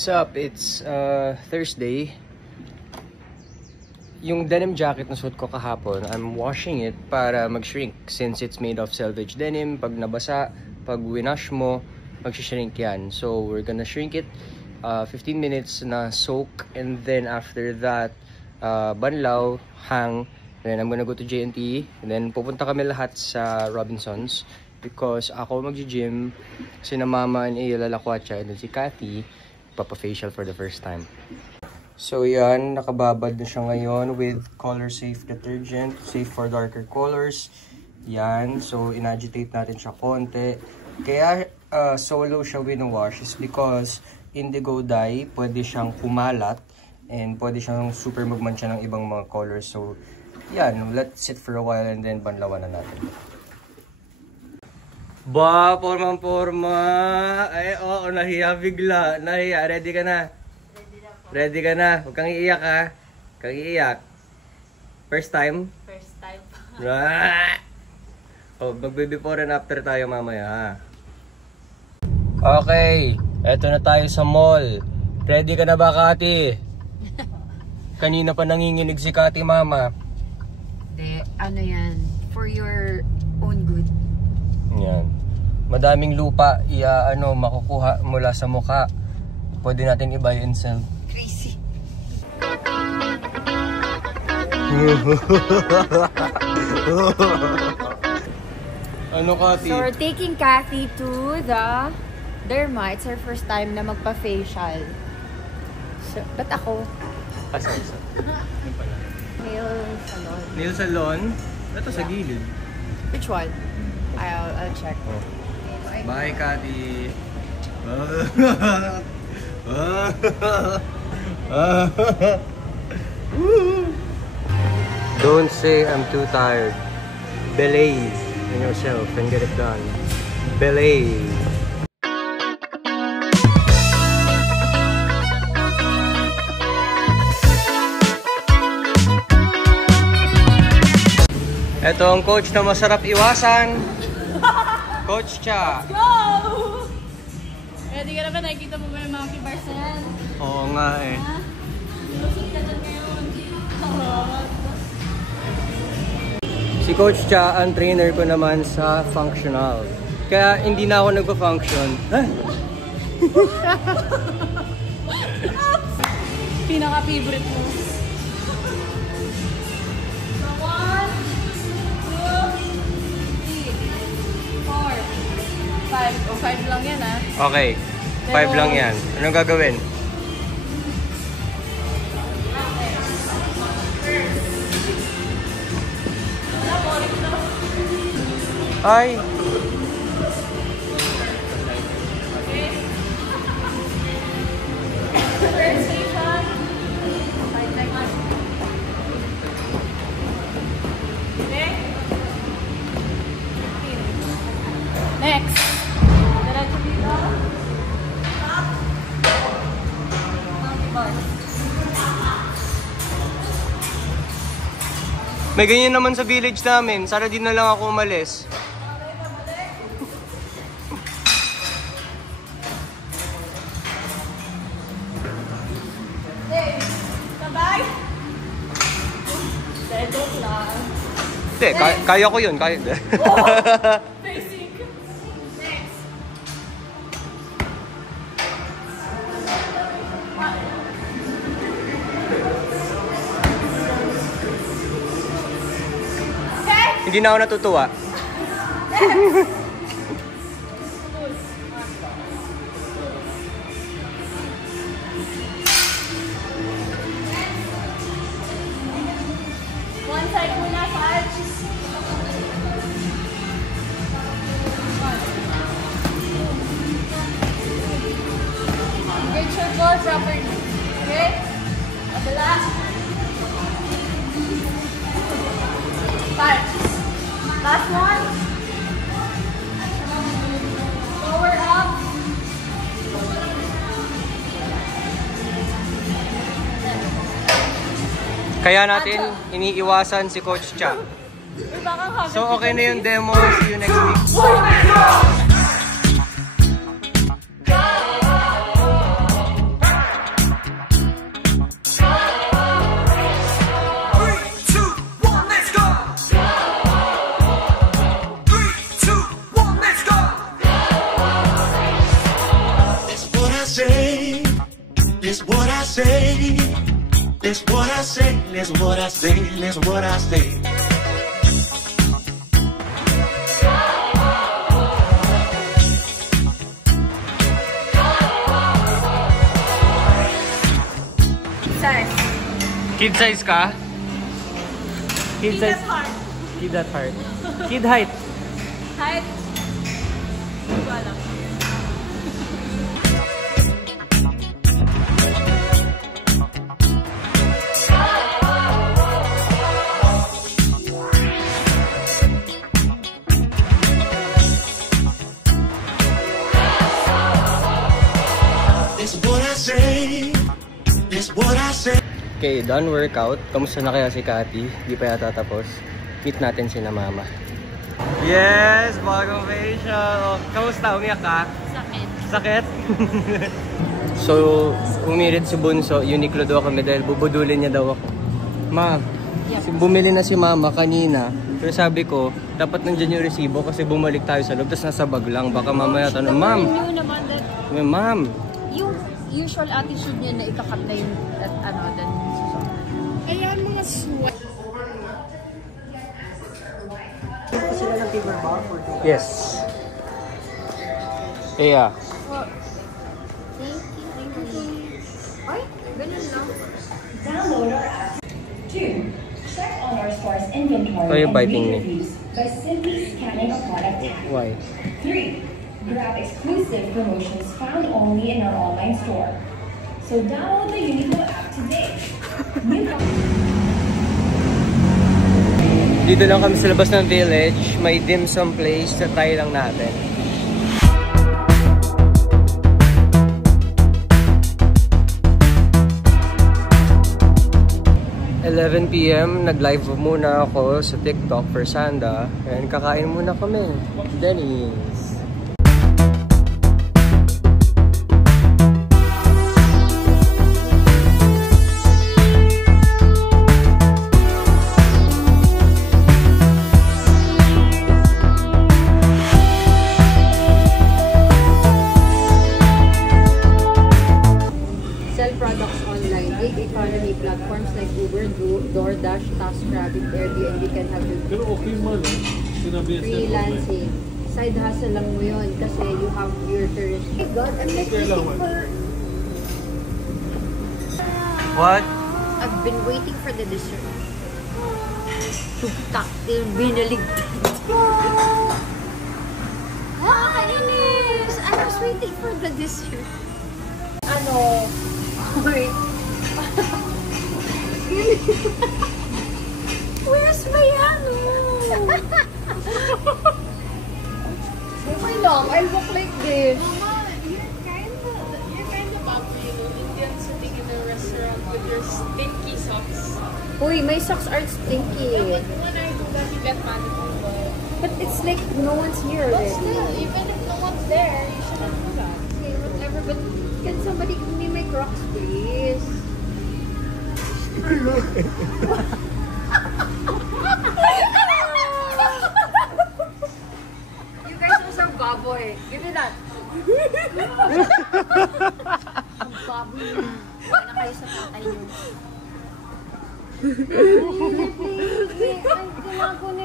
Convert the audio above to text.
What's up? It's Thursday. Yung denim jacket na suot ko kahapon, I'm washing it para mag-shrink since it's made of selvage denim. Pag nabasa, pag winash mo, mag-shrink yan. So we're gonna shrink it 15 minutes na soak, and then after that banlaw, hang, then I'm gonna go to JNT, and then pupunta kami lahat sa Robinsons because ako mag-gym, si na mama and Lalakwatsa, and then si Kathy papa-facial for the first time. So yan, nakababad na siya ngayon with color safe detergent, safe for darker colors. Yan, so inagitate natin siya konti. Kaya solo siya wino-wash is because indigo dye, pwede siyang kumalat and pwede siyang super magmantsa ng ibang mga colors. So yan, let's sit for a while and then banlawan na natin. Ba, porma. Ay, oo, nahiya bigla. Nahiya, ready ka na? Ready ka na? Huwag kang iiyak, ha? Huwag kang iiyak. First time? First time. Oh, mag-before and after tayo mamaya, ha? Okay, eto na tayo sa mall. Ready ka na ba, Kati? Kanina pa nanginginig si Kati, mama. De, ano yan? For your own good. Yan. Madaming lupa makukuha mula sa mukha. Pwede natin i-buy and sell. Crazy. Ano, Kati? So we're taking Kathy to the derma. It's her first time na magpa-facial. So, ba't ako? Asa? Ano pala? Nail salon. Nail salon? Ito sa gilid. Which one? I'll check. Oh. Bye, Kati. Don't say I'm too tired. Believe in yourself and get it done. Believe. Ito ang coach na masarap iwasan. Coach Cha. Go! Ready ka na ba? Nakikita mo ba yung monkey bars na yan? Oo nga eh. Ha? Lusot ka dyan ngayon. Si Coach Cha, ang trainer ko naman sa functional. Kaya hindi na ako nagpa-function. Pinaka-favorite mo. O 5 lang yan, ha? Okay, 5 lang yan. Anong gagawin? Ay! First station. 5 seconds. Okay? Next. May ganyan naman sa village namin. Sana din na lang ako umalis. Hey, sabay! Joke lang. Hindi, kaya ko yun. Kaya. Basic. Next. Hindi na ako natutuwa. One side muna, 5. Get your ball properly. Okay? Abala. 5. Last one. Lower up. Kaya natin iniiwasan si Coach Cha. So okay na yung demo. See you next week. say. That's what I say. That's what I say. That's what I say. That's what I say. Size. Kid size ka? Kid size. Kid at heart. Kid height. Height. Hindi ko alam. That's what I say. That's what I say. Okay, done workout. Kamusta na kaya si Cathy? Di pa yata tapos. Meet natin si na mama. Yes! Bagong facial! Kamusta? Umiyak ka? Sakit. Sakit? So, umirit si Bunso. Uniqlo daw kami dahil bubudulin niya daw ako. Ma, bumili na si mama kanina. Pero sabi ko, dapat nandyan yung resibo kasi bumalik tayo sa loob. Tapos nasa bag lang. Baka mamaya tanong, Ma'am! Yun naman that Ma'am! yung usual attitude niya na ikakat na yung then ayan mga sweat. Yes. Yeah. Thank you. Ay, ganun lang. Download our app. 2. Check on our store's inventory Why are you and biting read me? reviews by simply scanning a product tag. Why? 3. Grab exclusive promotions found only in our online store. So download the Uniqlo app today. Dito lang kami sa labas ng village. May dim sum place. Try lang natin. (11 PM) nag-live muna ako sa TikTok for Sanda. And kakain muna kami. Denny's. Sell products online. Gig economy platforms like Uber, DoorDash, TaskRabbit, Airbnb can have you Pero okay man, sinabi niya freelancing. Side hustle lang mo yun kasi you have your tourist. Oh my God, I'm like waiting for... What? I've been waiting for the dessert. Tuktak till binaligtad. Nakakainis! I was waiting for the dessert. Ano? Wait. Where's my ano? Okay lang, I look like this. Mama, you're kind of up, Indian sitting in a restaurant with your stinky socks. Uy, my socks aren't stinky. Yeah, but when I do that, you get mad at me. But it's like no one's here But already. still, even if no one's there, you shouldn't do that. Okay, whatever. But can somebody give me my Crocs, please? You guys are so baboy. Give me that. Ang baboy niyo. Wala na kayo sa tatay niyo. Ay, tinago ni